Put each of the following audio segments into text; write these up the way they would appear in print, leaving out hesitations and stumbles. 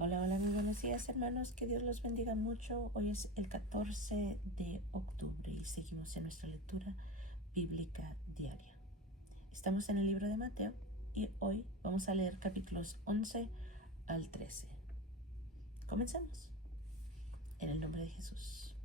Hola, hola, muy buenos días, hermanos. Que Dios los bendiga mucho. Hoy es el 14 de octubre y seguimos en nuestra lectura bíblica diaria. Estamos en el libro de Mateo y hoy vamos a leer capítulos 11 al 13. Comencemos. En el nombre de Jesús.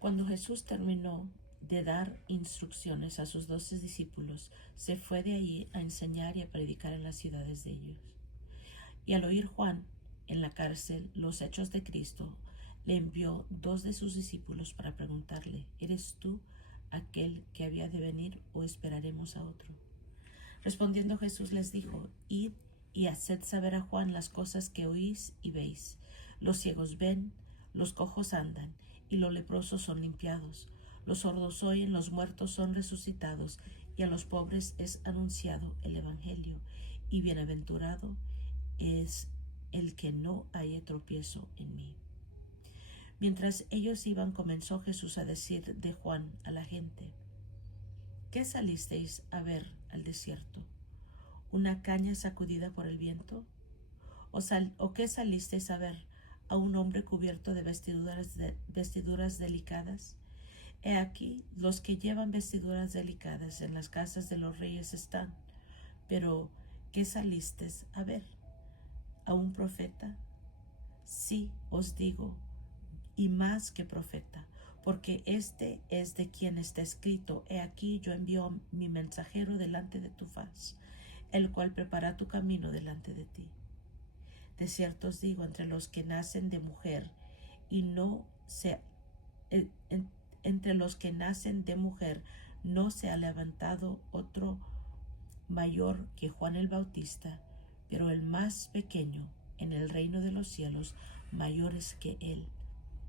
Cuando Jesús terminó de dar instrucciones a sus 12 discípulos, se fue de allí a enseñar y a predicar en las ciudades de ellos. Y al oír Juan en la cárcel los hechos de Cristo, le envió 2 de sus discípulos para preguntarle: ¿eres tú aquel que había de venir o esperaremos a otro? Respondiendo Jesús les dijo: id y haced saber a Juan las cosas que oís y veis. Los ciegos ven, los cojos andan, y los leprosos son limpiados. Los sordos oyen, los muertos son resucitados, y a los pobres es anunciado el Evangelio. Y bienaventurado es el que no haya tropiezo en mí. Mientras ellos iban, comenzó Jesús a decir de Juan a la gente: ¿qué salisteis a ver al desierto? ¿Una caña sacudida por el viento? ¿O qué salisteis a ver? ¿A un hombre cubierto de vestiduras delicadas? He aquí, los que llevan vestiduras delicadas en las casas de los reyes están. Pero, ¿qué salisteis a ver? ¿A un profeta? Sí, os digo, y más que profeta, porque este es de quien está escrito: he aquí yo envío mi mensajero delante de tu faz, el cual prepara tu camino delante de ti. De cierto os digo, entre los que nacen de mujer entre los que nacen de mujer no se ha levantado otro mayor que Juan el Bautista, pero el más pequeño en el reino de los cielos mayor es que él.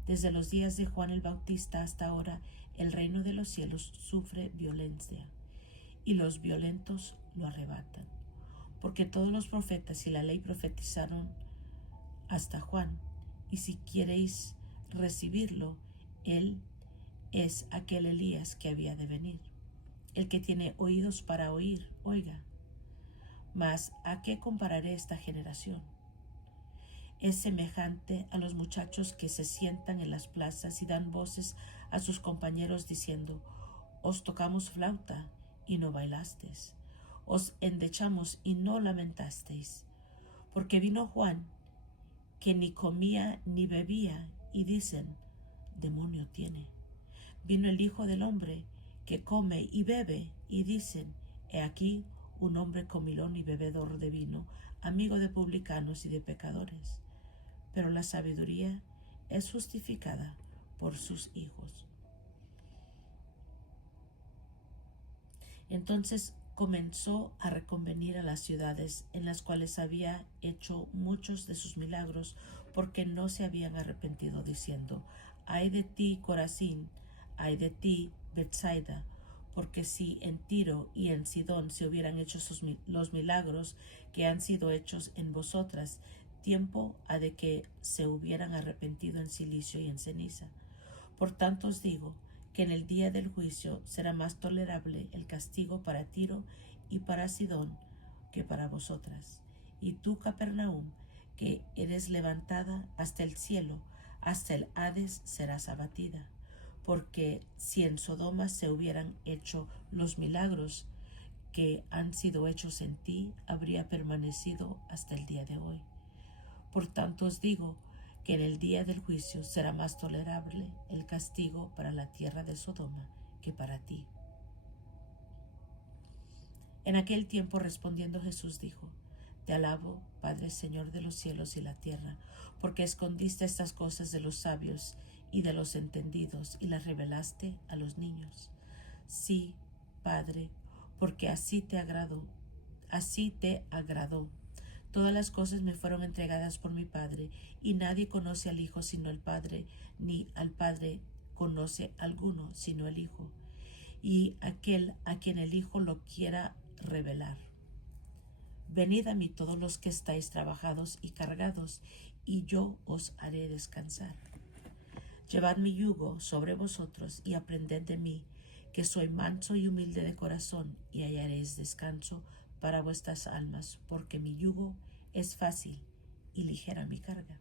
Desde los días de Juan el Bautista hasta ahora, el reino de los cielos sufre violencia, y los violentos lo arrebatan. Porque todos los profetas y la ley profetizaron hasta Juan, y si queréis recibirlo, él es aquel Elías que había de venir. El que tiene oídos para oír, oiga. Mas, ¿a qué compararé esta generación? Es semejante a los muchachos que se sientan en las plazas y dan voces a sus compañeros diciendo: os tocamos flauta y no bailasteis, os endechamos y no lamentasteis. Porque vino Juan, que ni comía ni bebía, y dicen: demonio tiene. Vino el Hijo del Hombre, que come y bebe, y dicen: he aquí un hombre comilón y bebedor de vino, amigo de publicanos y de pecadores. Pero la sabiduría es justificada por sus hijos. Entonces comenzó a reconvenir a las ciudades en las cuales había hecho muchos de sus milagros, porque no se habían arrepentido, diciendo: ay de ti, Corazín, ay de ti, Betsaida, porque si en Tiro y en Sidón se hubieran hecho los milagros que han sido hechos en vosotras, tiempo ha de que se hubieran arrepentido en cilicio y en ceniza. Por tanto os digo que en el día del juicio será más tolerable el castigo para Tiro y para Sidón que para vosotras. Y tú, Capernaum, que eres levantada hasta el cielo, hasta el Hades serás abatida. Porque si en Sodoma se hubieran hecho los milagros que han sido hechos en ti, habría permanecido hasta el día de hoy. Por tanto os digo que en el día del juicio será más tolerable el castigo para la tierra de Sodoma que para ti. En aquel tiempo, respondiendo Jesús, dijo: te alabo, Padre, Señor de los cielos y la tierra, porque escondiste estas cosas de los sabios y de los entendidos y las revelaste a los niños. Sí, Padre, porque así te agradó. Todas las cosas me fueron entregadas por mi Padre, y nadie conoce al Hijo sino el Padre, ni al Padre conoce alguno sino el Hijo, y aquel a quien el Hijo lo quiera revelar. Venid a mí todos los que estáis trabajados y cargados, y yo os haré descansar. Llevad mi yugo sobre vosotros y aprended de mí, que soy manso y humilde de corazón, y hallaréis descanso para vuestras almas, porque mi yugo es fácil y ligera mi carga.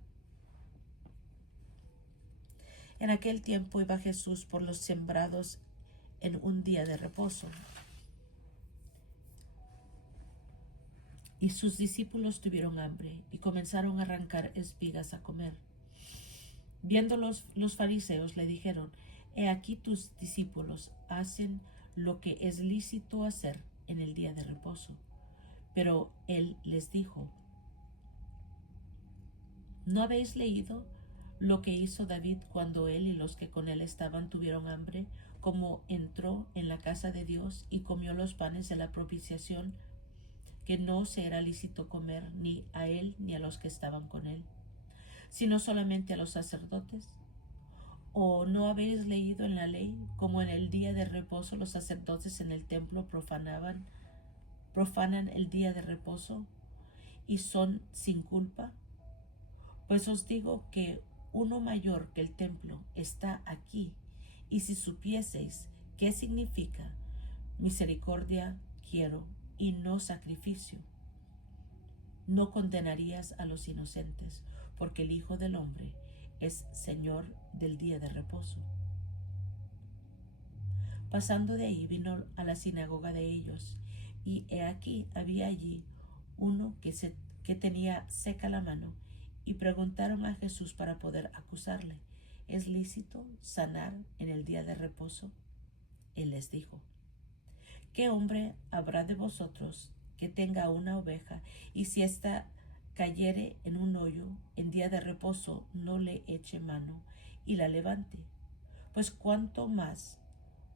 En aquel tiempo iba Jesús por los sembrados en un día de reposo, y sus discípulos tuvieron hambre y comenzaron a arrancar espigas a comer. Viéndolos, los fariseos le dijeron: He aquí tus discípulos hacen lo que es lícito hacer en el día de reposo. Pero él les dijo: ¿No habéis leído lo que hizo David cuando él y los que con él estaban tuvieron hambre, como entró en la casa de Dios y comió los panes de la propiciación, que no se era lícito comer ni a él ni a los que estaban con él, sino solamente a los sacerdotes? ¿O no habéis leído en la ley como en el día de reposo los sacerdotes en el templo profanan el día de reposo y son sin culpa? Pues os digo que uno mayor que el templo está aquí, y si supieseis qué significa misericordia quiero y no sacrificio, no condenarías a los inocentes, porque el Hijo del Hombre es Señor del día de reposo. Pasando de ahí vino a la sinagoga de ellos, y he aquí había allí uno que tenía seca la mano, y preguntaron a Jesús para poder acusarle: ¿Es lícito sanar en el día de reposo? Él les dijo: ¿Qué hombre habrá de vosotros que tenga una oveja, y si ésta cayere en un hoyo en día de reposo, no le eche mano y la levante? Pues cuánto más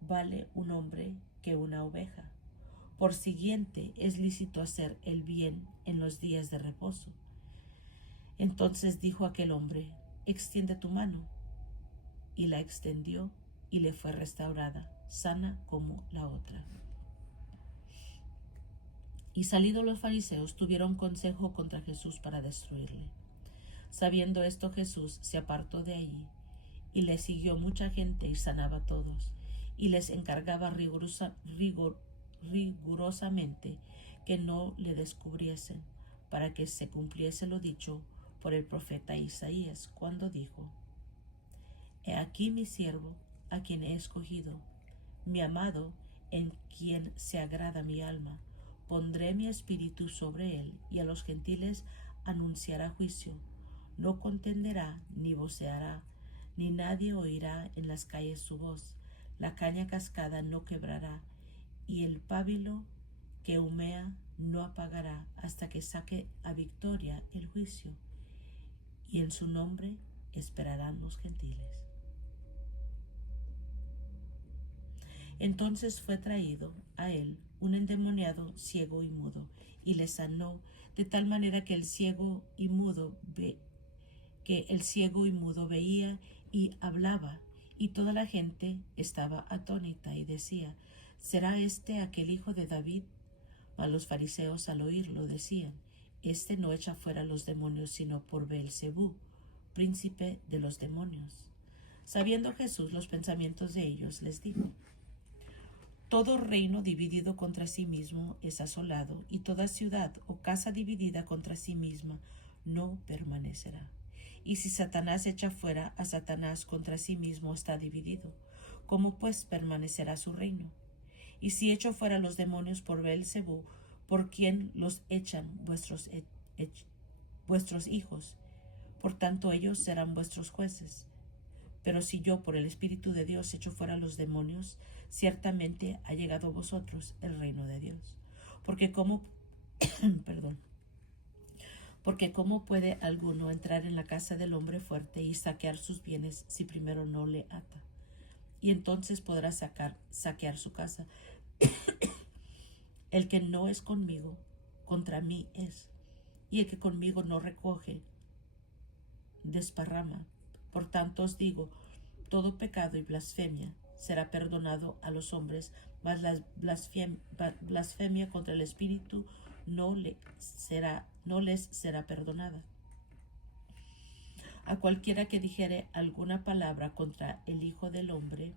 vale un hombre que una oveja. Por siguiente, es lícito hacer el bien en los días de reposo. Entonces dijo aquel hombre: extiende tu mano. Y la extendió, y le fue restaurada, sana como la otra. Y salidos los fariseos, tuvieron consejo contra Jesús para destruirle. Sabiendo esto, Jesús se apartó de allí, y le siguió mucha gente, y sanaba a todos, y les encargaba rigurosamente que no le descubriesen, para que se cumpliese lo dicho por el profeta Isaías, cuando dijo: He aquí mi siervo, a quien he escogido, mi amado, en quien se agrada mi alma. Pondré mi espíritu sobre él, y a los gentiles anunciará juicio. No contenderá ni voceará, ni nadie oirá en las calles su voz. La caña cascada no quebrará, y el pábilo que humea no apagará, hasta que saque a victoria el juicio, y en su nombre esperarán los gentiles. Entonces fue traído a él un endemoniado ciego y mudo, y le sanó, de tal manera que el ciego y mudo veía y hablaba, y toda la gente estaba atónita y decía: ¿Será este aquel hijo de David? Mas los fariseos al oírlo decían: Este no echa fuera los demonios sino por Beelzebú, príncipe de los demonios. Sabiendo Jesús los pensamientos de ellos, les dijo: Todo reino dividido contra sí mismo es asolado, y toda ciudad o casa dividida contra sí misma no permanecerá. Y si Satanás echa fuera a Satanás, contra sí mismo está dividido. ¿Cómo pues permanecerá su reino? Y si echo fuera los demonios por Beelzebú, ¿por quién los echan vuestros hijos? Por tanto, ellos serán vuestros jueces. Pero si yo por el Espíritu de Dios echo fuera los demonios, ciertamente ha llegado a vosotros el reino de Dios. Porque cómo puede alguno entrar en la casa del hombre fuerte y saquear sus bienes si primero no le ata? Y entonces podrá saquear su casa. El que no es conmigo, contra mí es. Y el que conmigo no recoge, desparrama. Por tanto os digo, todo pecado y blasfemia será perdonado a los hombres, mas la blasfemia contra el Espíritu no les será perdonada. A cualquiera que dijere alguna palabra contra el Hijo del Hombre,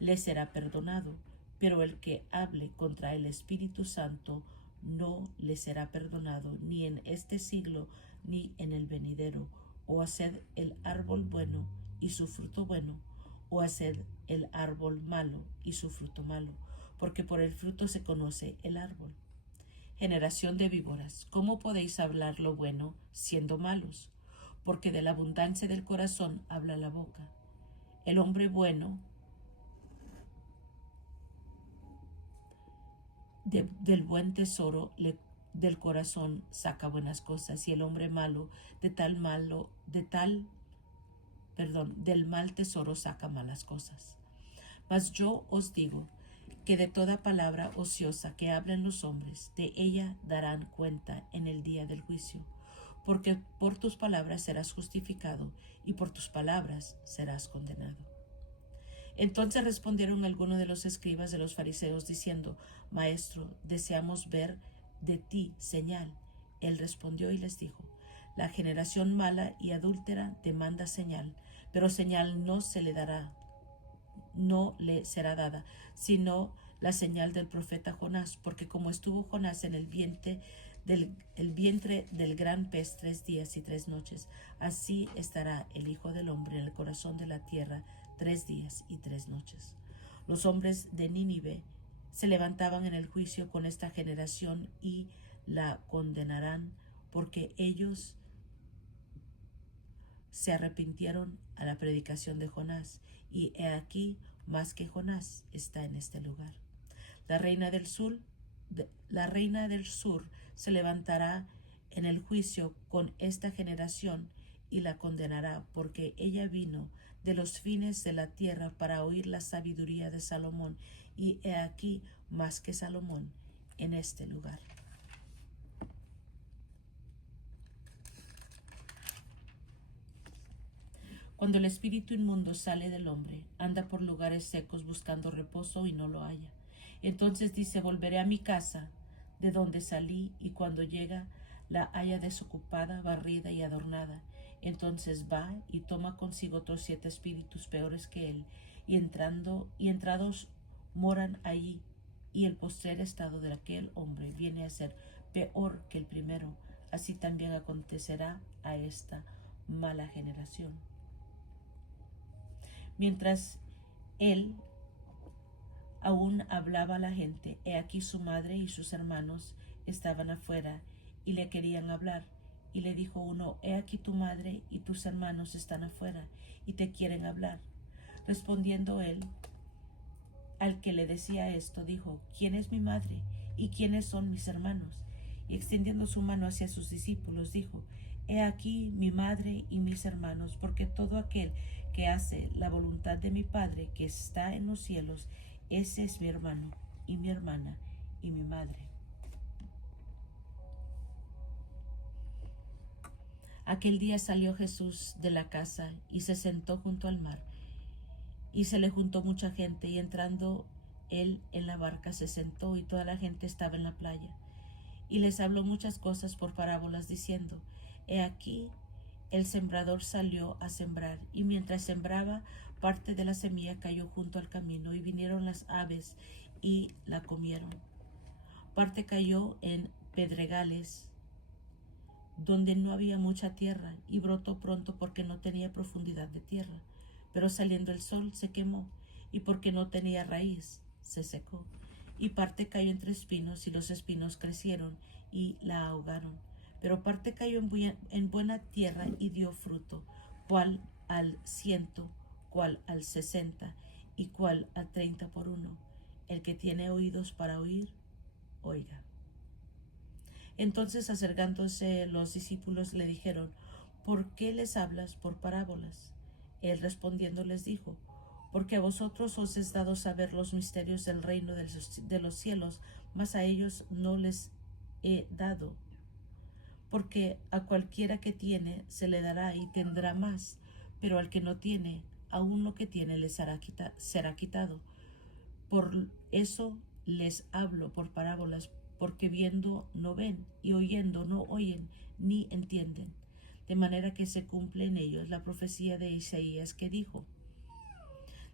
le será perdonado, pero el que hable contra el Espíritu Santo no le será perdonado ni en este siglo ni en el venidero. O haced el árbol bueno y su fruto bueno, o haced el árbol malo y su fruto malo, porque por el fruto se conoce el árbol. Generación de víboras, ¿cómo podéis hablar lo bueno siendo malos? Porque de la abundancia del corazón habla la boca. El hombre bueno del buen tesoro del corazón saca buenas cosas, y el hombre malo del mal tesoro saca malas cosas. Mas yo os digo que de toda palabra ociosa que hablen los hombres, de ella darán cuenta en el día del juicio, porque por tus palabras serás justificado y por tus palabras serás condenado. Entonces respondieron algunos de los escribas de los fariseos diciendo: Maestro, deseamos ver de ti señal. Él respondió y les dijo: La generación mala y adúltera demanda señal, pero señal no le será dada, sino la señal del profeta Jonás, porque como estuvo Jonás en el vientre del gran pez 3 días y 3 noches, así estará el Hijo del Hombre en el corazón de la tierra 3 días y 3 noches. Los hombres de Nínive se levantaban en el juicio con esta generación y la condenarán, porque ellos se arrepintieron a la predicación de Jonás, y he aquí más que Jonás está en este lugar. La reina del sur se levantará en el juicio con esta generación y la condenará, porque ella vino de los fines de la tierra para oír la sabiduría de Salomón, y he aquí más que Salomón en este lugar. Cuando el espíritu inmundo sale del hombre, anda por lugares secos buscando reposo y no lo halla. Entonces dice: volveré a mi casa de donde salí, y cuando llega la halla desocupada, barrida y adornada. Entonces va y toma consigo otros 7 espíritus peores que él, y entrados moran allí, y el postrer estado de aquel hombre viene a ser peor que el primero. Así también acontecerá a esta mala generación. Mientras él aún hablaba a la gente, he aquí su madre y sus hermanos estaban afuera y le querían hablar. Y le dijo uno: he aquí tu madre y tus hermanos están afuera y te quieren hablar. Respondiendo él al que le decía esto, dijo: ¿quién es mi madre y quiénes son mis hermanos? Y extendiendo su mano hacia sus discípulos, dijo: he aquí mi madre y mis hermanos, porque todo aquel que hace la voluntad de mi Padre que está en los cielos, ese es mi hermano y mi hermana y mi madre. Aquel día salió Jesús de la casa y se sentó junto al mar, y se le juntó mucha gente, y entrando él en la barca se sentó, y toda la gente estaba en la playa. Y les habló muchas cosas por parábolas, diciendo: he aquí el sembrador salió a sembrar, y mientras sembraba, parte de la semilla cayó junto al camino, y vinieron las aves y la comieron. Parte cayó en pedregales, donde no había mucha tierra, y brotó pronto porque no tenía profundidad de tierra. Pero saliendo el sol se quemó, y porque no tenía raíz, se secó. Y parte cayó entre espinos, y los espinos crecieron y la ahogaron. Pero parte cayó en buena tierra y dio fruto, cual al 100, cual al 60, y cual a 30 por 1. El que tiene oídos para oír, oiga. Entonces, acercándose los discípulos, le dijeron: ¿por qué les hablas por parábolas? Él respondiendo les dijo: porque a vosotros os es dado saber los misterios del reino de los cielos, mas a ellos no les he dado. Porque a cualquiera que tiene se le dará y tendrá más, pero al que no tiene, aún lo que tiene le será quitado. Por eso les hablo por parábolas, porque viendo no ven, y oyendo no oyen, ni entienden. De manera que se cumple en ellos la profecía de Isaías, que dijo: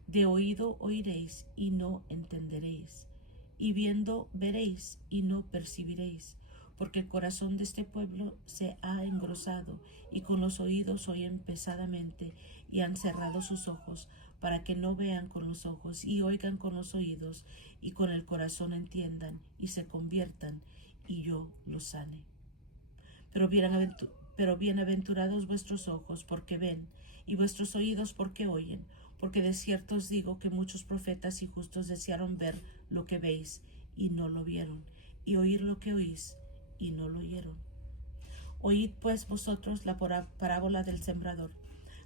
De oído oiréis y no entenderéis, y viendo veréis y no percibiréis, porque el corazón de este pueblo se ha engrosado, y con los oídos oyen pesadamente, y han cerrado sus ojos, para que no vean con los ojos, y oigan con los oídos, y con el corazón entiendan, y se conviertan, y yo los sane. Pero bienaventurados vuestros ojos porque ven, y vuestros oídos porque oyen, porque de cierto os digo que muchos profetas y justos desearon ver lo que veis, y no lo vieron, y oír lo que oís, y no lo oyeron. Oíd pues vosotros la parábola del sembrador.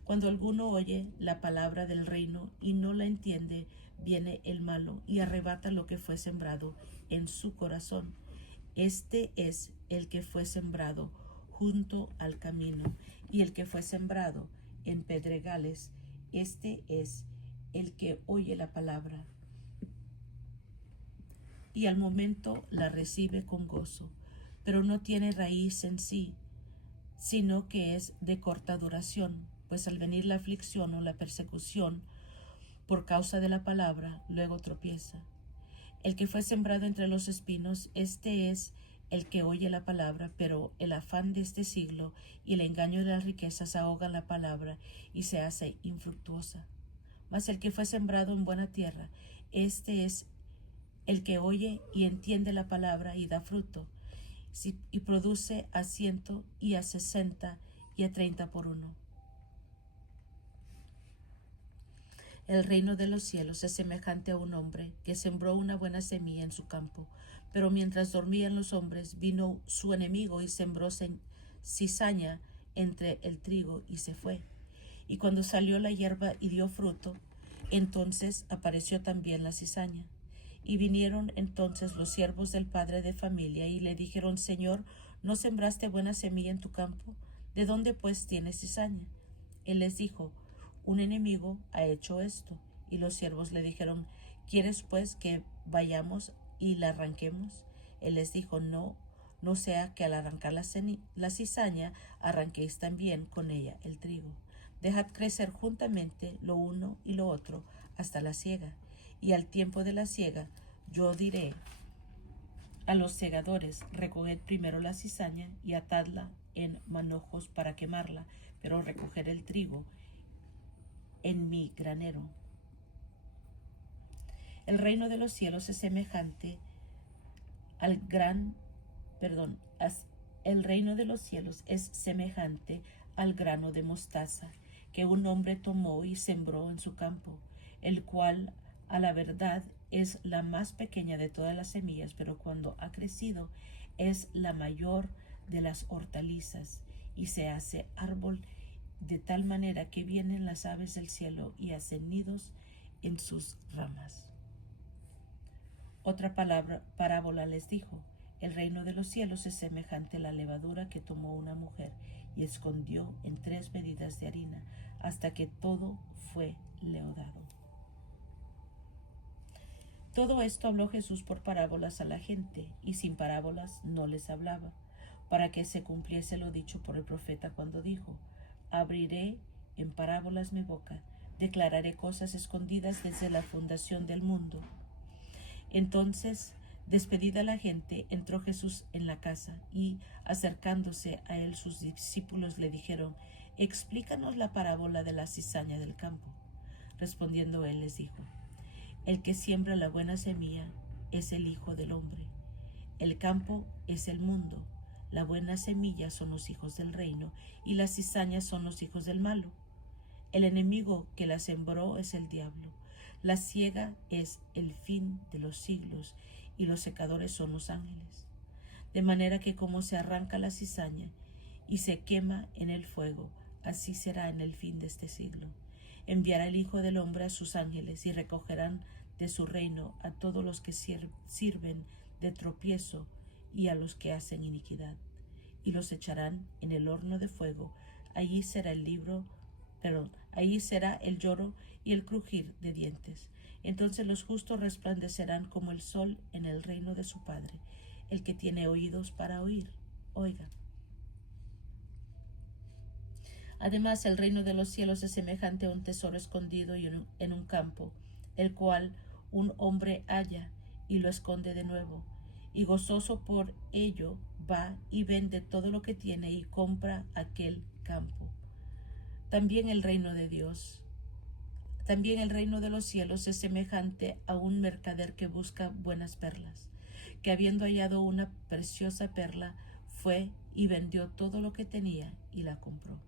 Cuando alguno oye la palabra del reino y no la entiende, viene el malo y arrebata lo que fue sembrado en su corazón. Este es el que fue sembrado junto al camino, y el que fue sembrado en pedregales, este es el que oye la palabra y al momento la recibe con gozo, pero no tiene raíz en sí, sino que es de corta duración, pues al venir la aflicción o la persecución por causa de la palabra, luego tropieza. El que fue sembrado entre los espinos, este es el que oye la palabra, pero el afán de este siglo y el engaño de las riquezas ahogan la palabra y se hace infructuosa. Mas el que fue sembrado en buena tierra, este es el que oye y entiende la palabra y da fruto, y produce a 100 y a 60 y a 30 por uno. El reino de los cielos es semejante a un hombre que sembró una buena semilla en su campo, pero mientras dormían los hombres, vino su enemigo y sembró cizaña entre el trigo y se fue. Y cuando salió la hierba y dio fruto, entonces apareció también la cizaña. Y vinieron entonces los siervos del padre de familia y le dijeron: Señor, ¿no sembraste buena semilla en tu campo? ¿De dónde pues tienes cizaña? Él les dijo: un enemigo ha hecho esto. Y los siervos le dijeron: ¿quieres pues que vayamos y la arranquemos? Él les dijo: no, no sea que al arrancar la cizaña arranquéis también con ella el trigo. Dejad crecer juntamente lo uno y lo otro hasta la siega. Y al tiempo de la siega yo diré a los segadores: recoged primero la cizaña y atadla en manojos para quemarla, pero recoger el trigo en mi granero. El reino de los cielos es semejante al el reino de los cielos es semejante al grano de mostaza que un hombre tomó y sembró en su campo, el cual a la verdad es la más pequeña de todas las semillas, pero cuando ha crecido es la mayor de las hortalizas y se hace árbol de tal manera que vienen las aves del cielo y hacen nidos en sus ramas. Otra parábola les dijo: el reino de los cielos es semejante a la levadura que tomó una mujer y escondió en 3 medidas de harina hasta que todo fue leudado. Todo esto habló Jesús por parábolas a la gente, y sin parábolas no les hablaba, para que se cumpliese lo dicho por el profeta cuando dijo: abriré en parábolas mi boca, declararé cosas escondidas desde la fundación del mundo. Entonces, despedida la gente, entró Jesús en la casa, y acercándose a él sus discípulos le dijeron: explícanos la parábola de la cizaña del campo. Respondiendo él les dijo: el que siembra la buena semilla es el Hijo del Hombre. El campo es el mundo. La buena semilla son los hijos del reino, y las cizañas son los hijos del malo. El enemigo que la sembró es el diablo. La siega es el fin de los siglos, y los secadores son los ángeles. De manera que como se arranca la cizaña y se quema en el fuego, así será en el fin de este siglo. Enviará el Hijo del Hombre a sus ángeles, y recogerán de su reino a todos los que sirven de tropiezo y a los que hacen iniquidad, y los echarán en el horno de fuego. Allí será el lloro y el crujir de dientes. Entonces los justos resplandecerán como el sol en el reino de su Padre. El que tiene oídos para oír, oiga. Además, el reino de los cielos es semejante a un tesoro escondido en un campo, el cual un hombre halla y lo esconde de nuevo, y gozoso por ello va y vende todo lo que tiene y compra aquel campo. También el reino de los cielos es semejante a un mercader que busca buenas perlas, que habiendo hallado una preciosa perla, fue y vendió todo lo que tenía y la compró.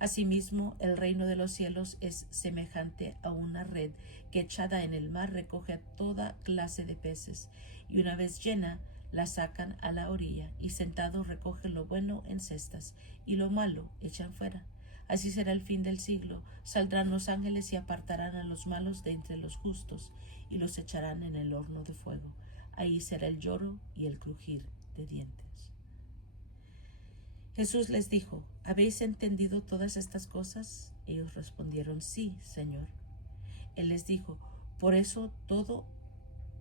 Asimismo, el reino de los cielos es semejante a una red que echada en el mar recoge a toda clase de peces, y una vez llena, la sacan a la orilla, y sentados recogen lo bueno en cestas, y lo malo echan fuera. Así será el fin del siglo. Saldrán los ángeles y apartarán a los malos de entre los justos, y los echarán en el horno de fuego. Ahí será el lloro y el crujir de dientes. Jesús les dijo: ¿Habéis entendido todas estas cosas? Ellos respondieron: Sí, Señor. Él les dijo: Por eso todo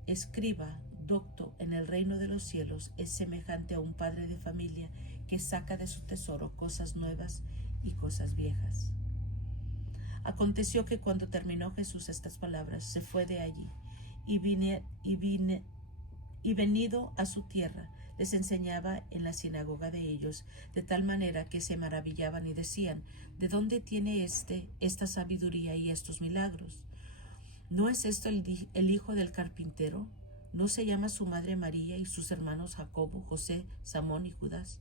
escriba docto en el reino de los cielos es semejante a un padre de familia que saca de su tesoro cosas nuevas y cosas viejas. Aconteció que cuando terminó Jesús estas palabras, se fue de allí y venido a su tierra, les enseñaba en la sinagoga de ellos, de tal manera que se maravillaban y decían: ¿De dónde tiene esta sabiduría y estos milagros? ¿No es esto el hijo del carpintero? ¿No se llama su madre María y sus hermanos Jacobo, José, Simón y Judas?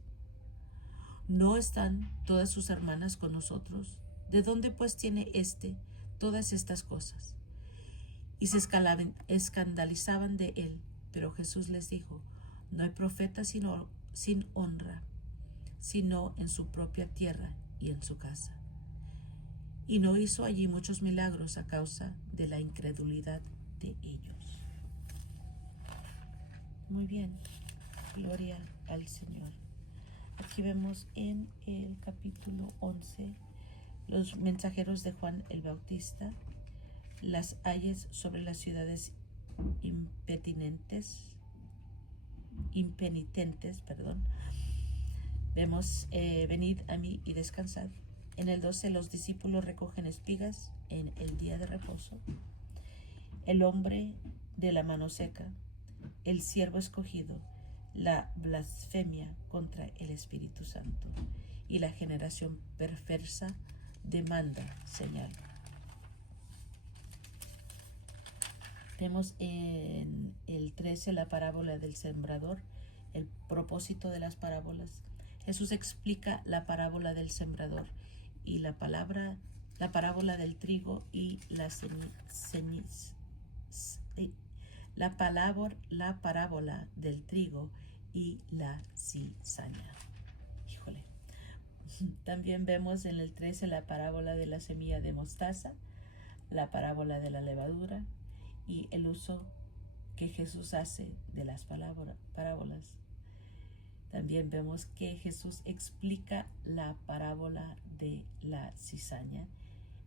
¿No están todas sus hermanas con nosotros? ¿De dónde pues tiene todas estas cosas? Y se escandalizaban de él. Pero Jesús les dijo: No hay profeta sin honra, sino en su propia tierra y en su casa. Y no hizo allí muchos milagros a causa de la incredulidad de ellos. Muy bien, gloria al Señor. Aquí vemos en el capítulo 11 los mensajeros de Juan el Bautista, las ayes sobre las ciudades impenitentes. Vemos venid a mí y descansad. En el 12 los discípulos recogen espigas en el día de reposo. El hombre de la mano seca, el siervo escogido, la blasfemia contra el Espíritu Santo, y la generación perversa demanda señal. Vemos en el 13 la parábola del sembrador, el propósito de las parábolas. Jesús explica la parábola del sembrador y la parábola del trigo y la parábola del trigo y la cizaña. Híjole. También vemos en el 13 la parábola de la semilla de mostaza, la parábola de la levadura y el uso que Jesús hace de las parábolas. También vemos que Jesús explica la parábola de la cizaña,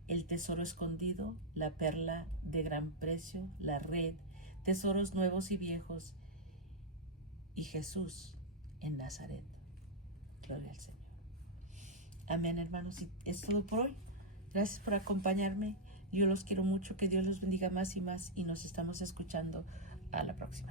el tesoro escondido, la perla de gran precio, la red, tesoros nuevos y viejos, y Jesús en Nazaret. Gloria al Señor. Amén, hermanos. Y es todo por hoy. Gracias por acompañarme. Yo los quiero mucho. Que Dios los bendiga más y más. Y nos estamos escuchando a la próxima.